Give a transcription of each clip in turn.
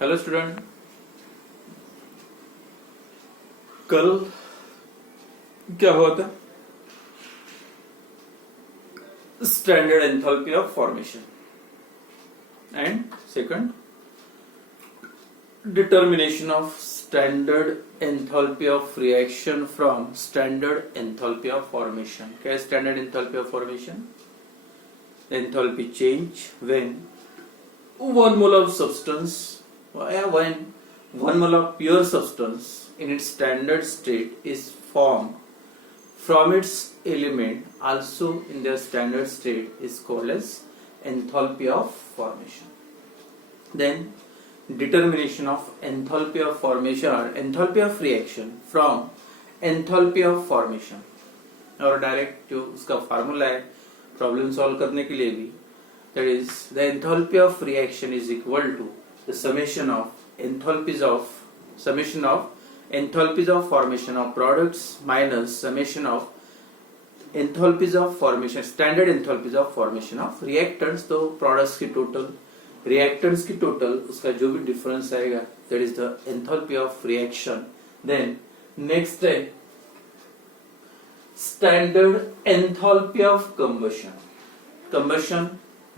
Hello student, कल क्या हुआ था? Standard enthalpy of formation and second determination of standard enthalpy of reaction from standard enthalpy of formation. क्या है standard enthalpy of formation? Enthalpy change when 1 mole of substance when 1 mole of pure substance in its standard state is formed from its element also in their standard state is called as enthalpy of formation. Then determination of enthalpy of formation or enthalpy of reaction from enthalpy of formation, और direct जो उसका formula है problem solve करने के लिए भी, that is the enthalpy of reaction is equal to the summation of enthalpies of formation of products minus summation of enthalpies of formation standard enthalpies of formation of reactants. तो products की total reactants की total उसका जो भी difference आएगा that is the enthalpy of reaction. Then next है standard enthalpy of combustion. combustion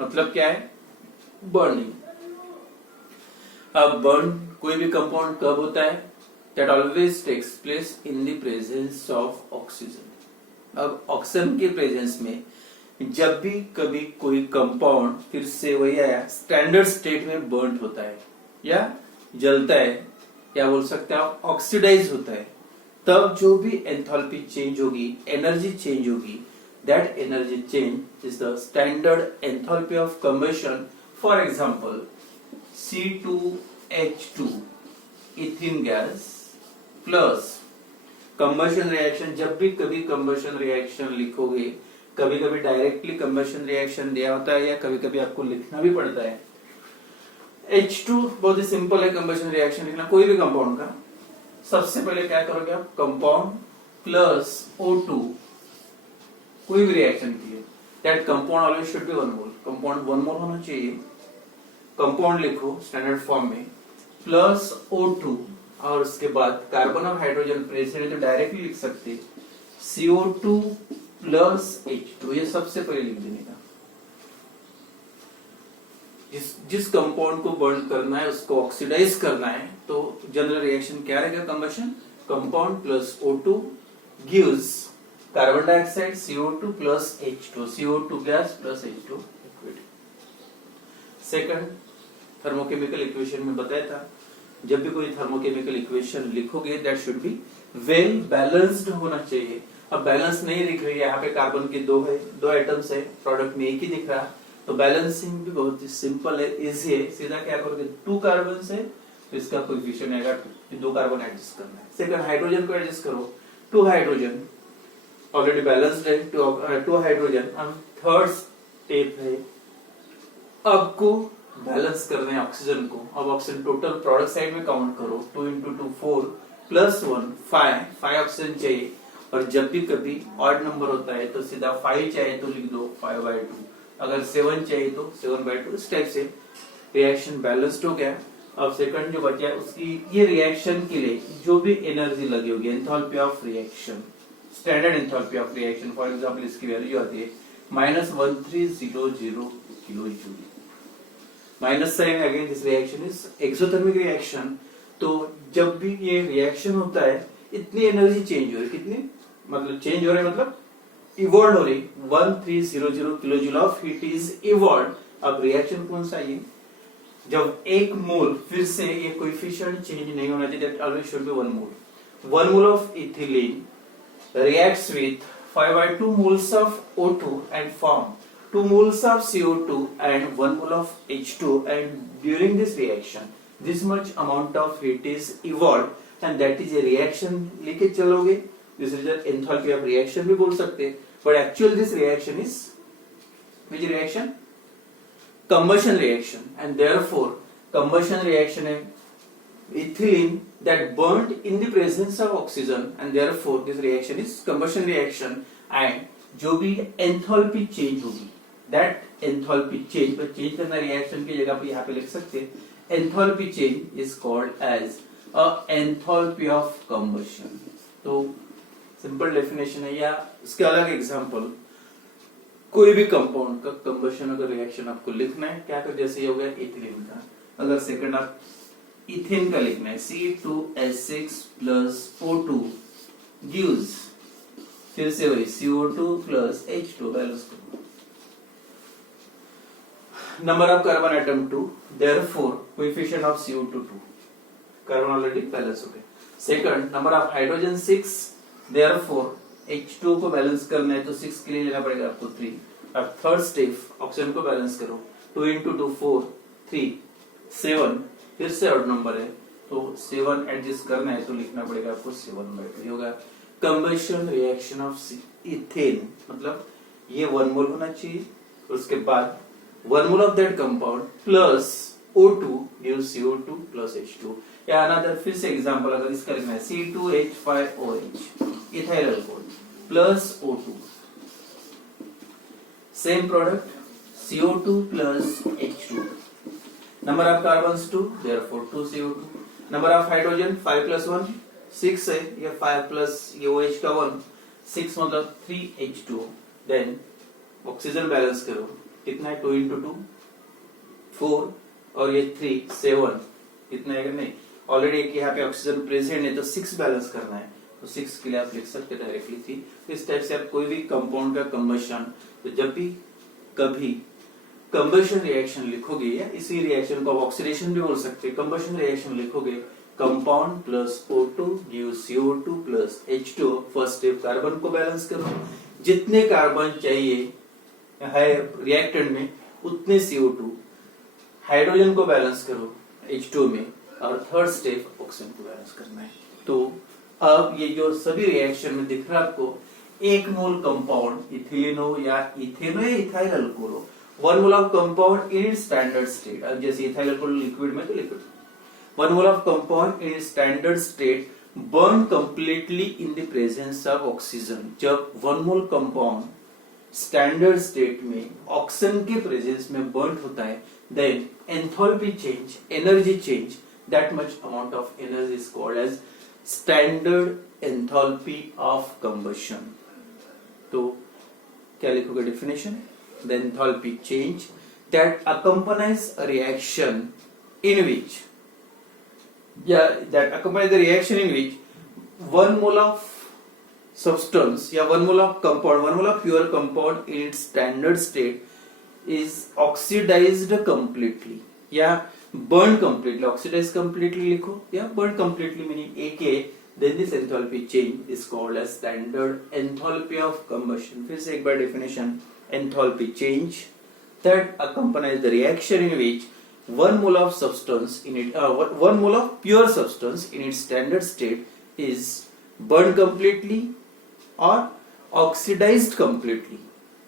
मतलब क्या है? बर्निंग. अब बर्न कोई भी कंपाउंड कब होता है? That always takes place in the presence of oxygen. अब ऑक्सीजन के प्रेजेंस में जब भी कभी कोई कंपाउंड फिर से वही आया स्टैंडर्ड स्टेट में बर्न होता है या जलता है या बोल सकते हैं ऑक्सीडाइज होता है, तब जो भी एंथैल्पी चेंज होगी, एनर्जी चेंज होगी, that energy change is the standard enthalpy of combustion. For example, C2H2 ethene gas plus combustion reaction. जब भी कभी combustion reaction लिखोगे, कभी कभी डायरेक्टली combustion reaction दिया होता है या कभी कभी आपको लिखना भी पड़ता है. H2 बहुत ही सिंपल है combustion reaction लिखना कोई भी कंपाउंड का. सबसे पहले क्या करोगे आप? कंपाउंड प्लस O2 कोई भी रिएक्शन की है, that compound always should be 1 mole. Compound 1 मोल होना चाहिए. कंपाउंड लिखो स्टैंडर्ड फॉर्म में प्लस O2 और उसके बाद कार्बन और हाइड्रोजन प्रेजेंट है तो डायरेक्टली लिख सकते CO2 प्लस H2. ये सबसे पहले लिख देने का. जिस कंपाउंड को बर्न करना है उसको ऑक्सीडाइज करना है तो जनरल रिएक्शन क्या रहेगा? Combustion. Compound plus O2 gives carbon dioxide CO2 plus H2, CO2 gas plus H2 liquid. Second thermochemical equation में बताया था जब भी कोई थर्मोकेमिकल इक्वेशन लिखोगे that should be well balanced होना चाहिए. अब बैलेंस नहीं दिख रही है, यहाँ पे कार्बन के दो एटम्स है, प्रोडक्ट में एक ही दिख रहा, तो बैलेंसिंग भी बहुत ही सिंपल है, इजी है. सीधा क्या करोगे? 2 कार्बन है तो इसका कोएफिशिएंट आएगा 2 कार्बन एडजस्ट करना है. सेकंड हाइड्रोजन को एडजस्ट करो, 2 हाइड्रोजन ऑलरेडी बैलेंस्ड है, 2 हाइड्रोजन. अब थर्ड स्टेप है आपको बैलेंस करना है ऑक्सीजन को. अब ऑक्सीजन टोटल प्रोडक्ट साइड में काउंट करो, 2 into 2 4 प्लस 1 5 ऑक्सीजन चाहिए. और जब भी कभी ऑड नंबर होता है तो सीधा 5 चाहिए तो लिख दो 5/2, अगर 7 चाहिए तो 7/2. इस टाइप से रिएक्शन बैलेंस्ड हो गया. अब सेकंड जो बचा है उसकी ये रिएक्शन के लिए जो भी एनर्जी लगी होगी enthalpy of reaction, standard enthalpy of reaction for example इसकी वैल्यू आती है -1300 kilo joule. Minus sign again this reaction is exothermic reaction. तो जब भी ये रिएक्शन होता है इतनी एनर्जी चेंज हो रही, कितनी मतलब चेंज हो रही मतलब इवॉल्व हो रही, 1300 kilo joule of heat is evolve. अब रिएक्शन कौन सा है? जब 1 मोल फिर से ये कोएफिशिएंट चेंज नहीं होना चाहिए, that always should be 1 mole. 1 mole of ethylene reacts with 5/2 moles of O2 and form 2 moles of CO2 and 1 mole of H2, and during this reaction this much amount of heat is evolved and that is a reaction. लेके चलोगे this is the enthalpy of reaction भी बोल सकते, but actually this reaction is which reaction? Combustion reaction. And therefore combustion reaction है ethylene that burned in the presence of oxygen, and therefore this reaction is combustion reaction. And जो भी enthalpy change होगी that enthalpy change पर change करना reaction की जगह पे यहाँ पे लिख सकते enthalpy change is called as a enthalpy of combustion. तो सिंपल डेफिनेशन है, या इसके अलग एग्जांपल, कोई भी कंपाउंड का कंबशन का रिएक्शन आपको लिखना है, क्या कर, जैसे ये हो गया इथिलीन का, अगर सेकंड आप इथेन का लिखना है C2H6 plus O2 gives, फिर से वही CO2 plus H2 बैलेंस करो, number of carbon atom 2, therefore coefficient of CO2 2, carbon already balance हो गए। Second, number of hydrogen 6, therefore H2 को बैलेंस करना है तो 6 के लिए लेना पड़ेगा आपको 3। अब थर्ड स्टेप, ऑक्सीजन को बैलेंस करो, 2 into 2 4, 3 7, फिर से ऑड नंबर है तो 7 एडजस्ट करना है तो लिखना पड़ेगा आपको 7/2 होगा। कंबशन रिएक्शन ऑफ इथेन, मतलब ये 1 मोल होना चाहिए, उसके बाद 1 mole of that compound plus O2 gives CO2 plus H2। या अनदर, फिर से एग्जांपल अगर इसका लिखना है C2H5OH ethyl alcohol plus O2, same product CO2 plus H2, number of carbons 2, therefore 2 CO2, number of hydrogen 5 plus 1 6 है, ये 5 plus ये OH का 1 6 मतलब 3 H2, then ऑक्सीजन बैलेंस करो, कितना है 2 into 2 4 और ये 3 7, कितना है, नहीं ऑलरेडी एक यहाँ पे ऑक्सीजन प्रेजेंट है तो 6 बैलेंस करना है तो 6 के लिए आप लिख सकते डायरेक्टली 3। तो इस टाइप से आप कोई भी कंपाउंड का कंबशन, तो जब भी कभी कंबशन रिएक्शन लिखोगे, या इसी रिएक्शन को ऑक्सीडेशन भी बोल सकते हैं, कंबशन रिएक्शन लिखोगे, compound plus O2 gives CO2 plus H2, first step carbon को बैलेंस करो, जितने कार्बन चाहिए है रिएक्टेंट में उतने CO2, हाइड्रोजन को बैलेंस करो H2 में, और थर्ड स्टेप ऑक्सीजन को बैलेंस करना है। तो अब ये जो सभी रिएक्शन में दिख रहा है आपको, 1 मोल कंपाउंड इथिलीन हो या इथेनो या इथाइल अल्कोहल हो, 1 mole of compound in standard state, अब जैसे इथाइल अल्कोहल लिक्विड में तो liquid, 1 mole of compound in standard state burn completely in the presence of oxygen. जब 1 मोल कंपाउंड स्टैंडर्ड स्टेट में ऑक्सीजन के प्रेजेंस में burn होता है, then enthalpy change, energy change, that much amount of energy is called as standard enthalpy of combustion. तो क्या लिखोगे definition, the enthalpy change that accompanies a reaction in which, that accompanies the reaction in which 1 mole of substance या 1 mole of compound, 1 mole of pure compound in its standard state is oxidized completely या burned completely, oxidized completely लिखो या burned completely meaning AK, then this enthalpy change is called as standard enthalpy of combustion। फिर से एक बार definition, enthalpy change that accompanies the reaction in which 1 mole of substance in it, 1 mole of pure substance in its standard state is burned completely or oxidized completely,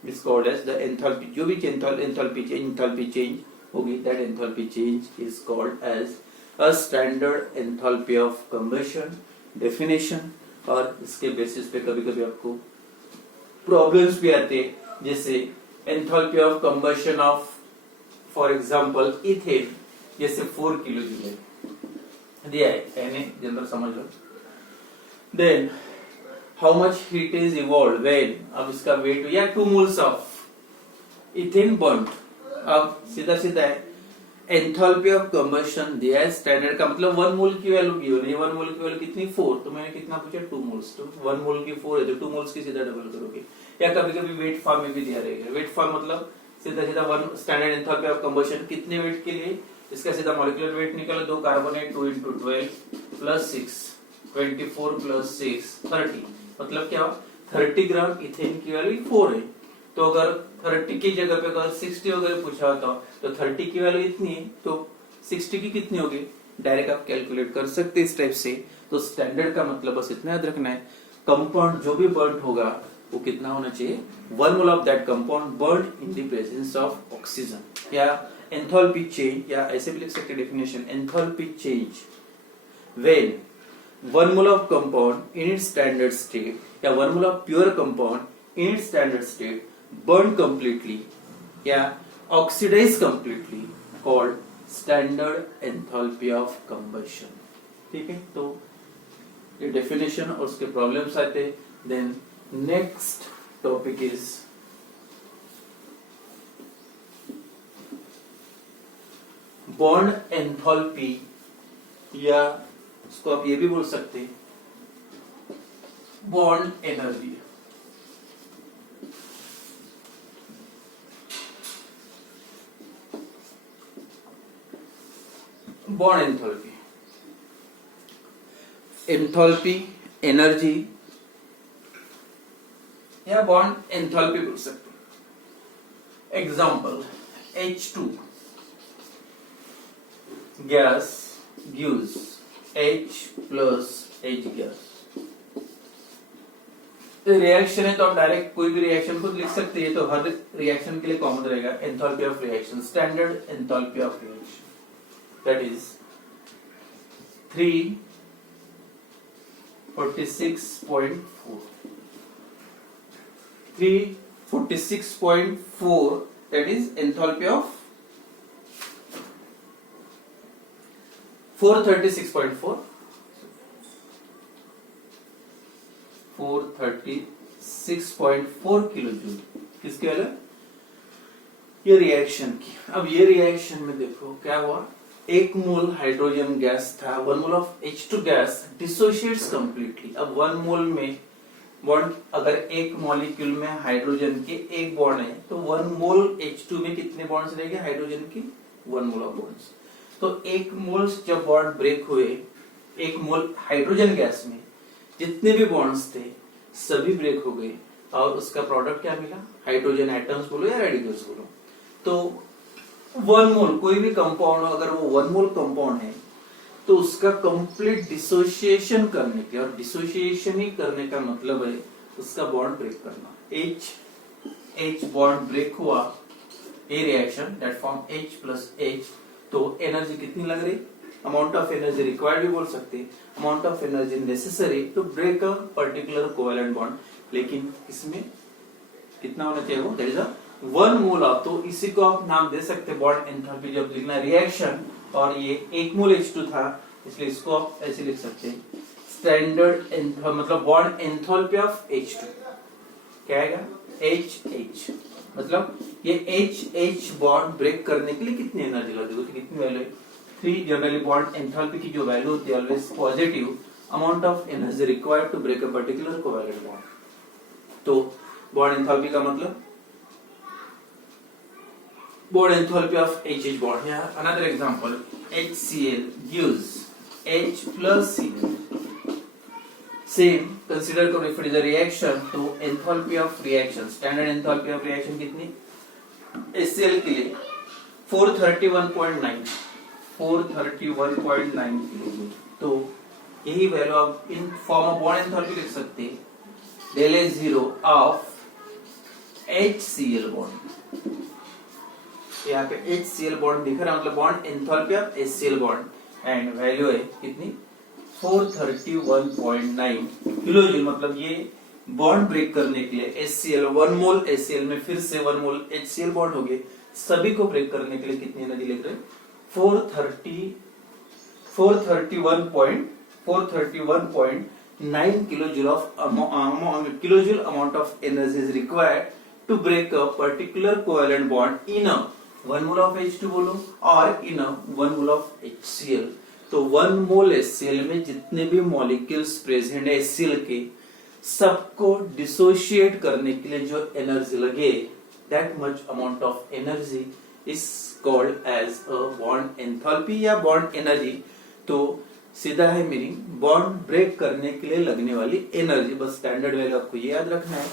is called as the enthalpy। जो भी enthalpy change होगी, that enthalpy change is called as a standard enthalpy of combustion। definition, और इसके basis पे कभी कभी आपको problems भी आते हैं, जैसे enthalpy of combustion of for example ethane, जैसे 4 किलो जूल दिया है, यानी जनरल समझ लो, then how much heat is evolve when, अब इसका वेट या 2 मोल्स ऑफ इथेन बर्न्ड। अब सीधा सीधा है एंथैल्पी ऑफ कंबशन दिया है, स्टैंडर्ड का मतलब 1 मोल की वैल्यू गिवन है, 1 मोल की वैल्यू कितनी 4, तो मैंने कितना पूछा 2 मोल्स, तो 1 मोल की 4 है तो 2 मोल्स की सीधा डबल करोगे, या कभी कभी वेट फॉर्म में भी दिया रहेगा, वेट फॉर्म मतलब सीधा सीधा 1 स्टैंडर्ड एंथैल्पी ऑफ कंबशन कितने वेट के लिए, इसका सीधा मॉलिक्यूलर वेट निकालो, 2 कार्बन है 2 into 12 plus 6 24 plus 6 30, मतलब क्या 30 ग्राम इथेन की वैल्यू 4 है, तो अगर 30 की जगह पे अगर 60 वगैरह पूछा होता तो 30 की वैल्यू इतनी है तो 60 की कितनी होगी, डायरेक्ट आप कैलकुलेट कर सकते हैं इस टाइप से। तो स्टैंडर्ड का मतलब बस इतना याद रखना है, कंपाउंड जो भी बर्न होगा वो कितना होना चाहिए, 1 mole of that compound burn in the presence of oxygen. या एंथैल्पी चेंज, या ऐसे भी लिख सकते definition, enthalpy change when 1 mole of compound in its standard state या 1 mole of pure compound in its standard state burned completely या oxidized completely called standard enthalpy of combustion. ठीक है, तो ये डेफिनेशन और उसके प्रॉब्लम्स आते। Then next topic is bond enthalpy, या उसको आप ये भी बोल सकते हैं bond energy. Bond enthalpy, enthalpy energy या बॉन्ड एंथैल्पी बोल सकते। Example H2 gas gives H plus H gas. Reaction है तो आप डायरेक्ट कोई भी रिएक्शन को लिख सकते हैं, तो हर रिएक्शन के लिए कॉमन रहेगा enthalpy of reaction, standard enthalpy of reaction, that is 346.4। 346.4 that is enthalpy of 436.4 kilojoule किसके वाला, ये रिएक्शन की। अब ये रिएक्शन में देखो क्या हुआ, एक मोल हाइड्रोजन गैस था, 1 mole of H2 gas dissociates completely. अब 1 मोल में बॉन्ड, अगर एक मॉलिक्यूल में हाइड्रोजन के एक बॉन्ड है तो 1 मोल H2 में कितने बॉन्ड्स रहेंगे हाइड्रोजन के, 1 मोल ऑफ बॉन्ड्स। तो एक मोल जब बॉन्ड ब्रेक हुए, एक मोल हाइड्रोजन गैस में जितने भी बॉन्ड्स थे सभी ब्रेक हो गए, और उसका प्रोडक्ट क्या मिला, हाइड्रोजन एटम्स बोलो या रेडिकल्स बोलो। तो 1 मोल कोई भी कंपाउंड, अगर वो 1 मोल कंपाउंड है तो उसका कंप्लीट डिसोसिएशन करने के, और डिसोसिएशन ही करने का मतलब है उसका बॉन्ड ब्रेक करना। H बॉन्ड ब्रेक हुआ, ए reaction that form H plus H, तो एनर्जी कितनी लग रही, अमाउंट ऑफ एनर्जी रिक्वायर्ड भी बोल सकते हैं, amount of energy necessary to break a particular covalent bond. लेकिन इसमें कितना होना चाहिए वो, दैट इज 1 मोल ऑफ, तो इसी को आप नाम दे सकते हैं बॉन्ड एंथैल्पी जब लिखना रिएक्शन, और ये 1 मोल H2 था इसलिए इसको आप ऐसे लिख सकते हैं स्टैंडर्ड मतलब बॉन्ड एंथैल्पी ऑफ H2 क्या आएगा, HH, मतलब ये HH बॉन्ड ब्रेक करने के लिए कितनी एनर्जी लगेगी, तो कितनी वैल्यू है 3। जनरली बॉन्ड एंथैल्पी की जो वैल्यू होती है always positive, amount of energy required to break a particular covalent bond. तो बॉन्ड एंथैल्पी का मतलब bond enthalpy of HH bond. Here another example, HCl gives H plus Cl. Same, consider करो if it is a reaction, तो enthalpy of reaction, standard enthalpy of reaction कितनी, HCl के लिए 431.9 kilojoule. तो यही value आप in form of bond enthalpy लिख सकते हैं, del H0 of HCl bond. यहाँ पे HCl बॉन्ड दिख रहा है, मतलब bond enthalpy of HCl bond, and value है कितनी 431.9 किलोजूल। मतलब ये बॉन्ड ब्रेक करने के लिए HCl 1 मोल HCl में फिर से 1 मोल HCl बॉन्ड हो गए, सभी को ब्रेक करने के लिए कितनी एनर्जी लिख रहे हैं 431.9 kilojoule of kilojoule amount of energy is required to break a particular covalent bond in a 1 mole of H2 बोलो और इन 1 मोल ऑफ HCl। तो 1 मोल HCl में जितने भी मॉलिक्यूल्स प्रेजेंट है HCl के, सबको डिसोशिएट करने के लिए जो एनर्जी लगे, that much amount of energy is called as a bond enthalpy या बॉन्ड एनर्जी। तो सीधा है मीनिंग बॉन्ड ब्रेक करने के लिए लगने वाली एनर्जी। बस स्टैंडर्ड वैल्यू आपको ये याद रखना है,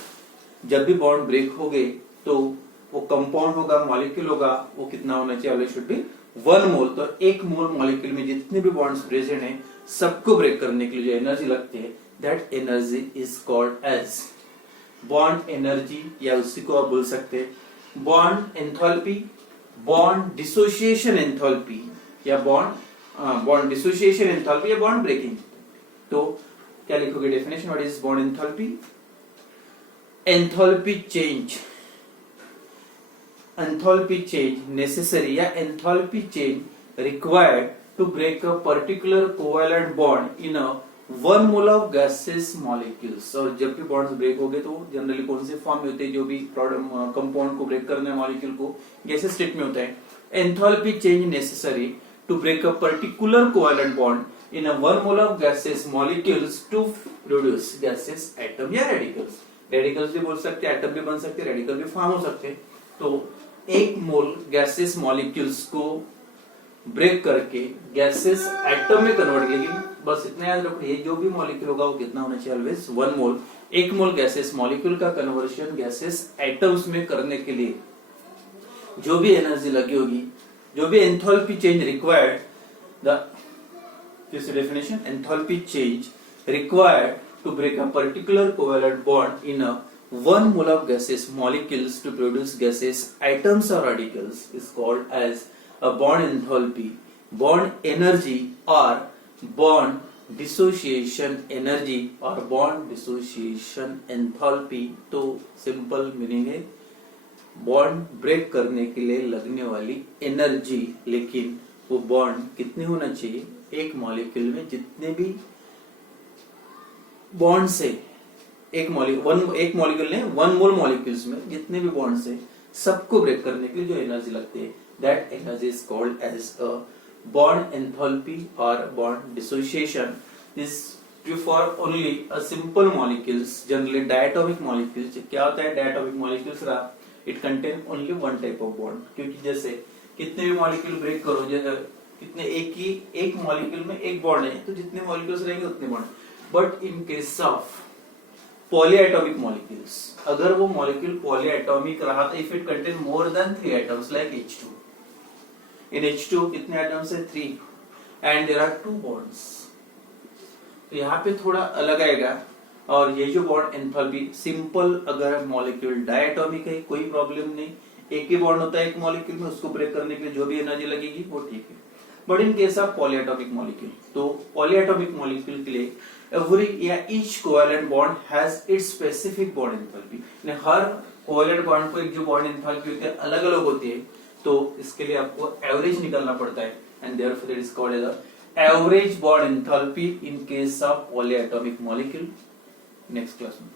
जब भी बॉन्ड ब्रेक हो गए तो वो कंपाउंड होगा, मॉलिक्यूल होगा, वो कितना होना चाहिए, ऑलवेज शुड बी 1 मोल। तो 1 मोल मॉलिक्यूल में जितने भी बॉन्ड्स प्रेजेंट हैं सबको ब्रेक करने के लिए जो एनर्जी लगती है, that energy is called as bond energy, या उसी को आप बोल सकते हैं bond enthalpy, bond dissociation enthalpy, या बॉन्ड डिसोसिएशन एंथैल्पी या बॉन्ड ब्रेकिंग। तो क्या लिखोगे definition, what is bond enthalpy, enthalpy change necessary या enthalpy change required to break a particular covalent bond in a 1 mole of gaseous molecules। और जब भी bonds break होंगे तो जनरली कौन से फॉर्म में होते हैं, जो भी कंपाउंड को ब्रेक करना है मॉलिक्यूल को, गैसेस स्टेट में होता है। Enthalpy change necessary to break a particular covalent bond in a 1 mole of gaseous molecules to produce gaseous atom या रेडिकल्स। रेडिकल्स भी बोल सकते हैं, एटम भी बन सकते हैं, रेडिकल भी फॉर्म हो सकते हैं। तो 1 मोल गैसेस मॉलिक्यूल्स को ब्रेक करके गैसेस एटम में कन्वर्ट, लेकिन बस इतना याद रखो, ये जो भी मॉलिक्यूल होगा वो कितना होना चाहिए, ऑलवेज 1 मोल। 1 मोल गैसेस मॉलिक्यूल का कन्वर्शन गैसेस एटम्स में करने के लिए जो भी एनर्जी लगी होगी, जो भी enthalpy change required, the definition enthalpy change required to break a particular covalent bond in a 1 mole of gaseous molecules to produce gaseous atoms or radicals is called as a bond enthalpy, bond energy or bond dissociation energy or bond dissociation enthalpy। तो simple meaning है bond break करने के लिए लगने वाली energy, लेकिन वो bond कितने होना चाहिए, एक मॉलिक्यूल में जितने भी बॉन्ड से एक मॉलिक्यूल ने 1 मोल मॉलिक्यूल्स में जितने भी बॉन्ड से सबको ब्रेक करने के लिए जो एनर्जी लगती है, that energy is called as a bond enthalpy और bond dissociation. This true for only a simple molecules, generally diatomic molecules. क्या होता है diatomic molecules, it contain only 1 type of bond, क्योंकि जैसे कितने भी मॉलिक्यूल ब्रेक करो, कितने एक मॉलिक्यूल में एक बॉन्ड है, तो जितने मॉलिक्यूल्स रहेंगे उतने bond. But in case of polyatomic molecules, अगर वो मॉलिक्यूल पॉलीएटॉमिक रहा तो if it contain more than 3 atoms like H2, in H2 कितने एटम्स है, 3, एंड देयर आर 2 बॉन्ड्स, तो यहाँ पे थोड़ा अलग आएगा। और ये जो बॉन्ड एंथैल्पी, सिंपल अगर मॉलिक्यूल डायटोमिक है कोई प्रॉब्लम नहीं, एक ही बॉन्ड होता है एक मॉलिक्यूल में, उसको ब्रेक करने के लिए जो भी एनर्जी लगेगी वो ठीक है। But in case of polyatomic molecule, तो पॉलीएटॉमिक मॉलिक्यूल के लिए every या each covalent bond has its specific bond enthalpy, her covalent bond को एक जो bond enthalpy होती है अलग अलग होती है, तो इसके लिए आपको एवरेज निकालना पड़ता है, and therefore it is called as the average bond enthalpy in case of polyatomic molecule। next class में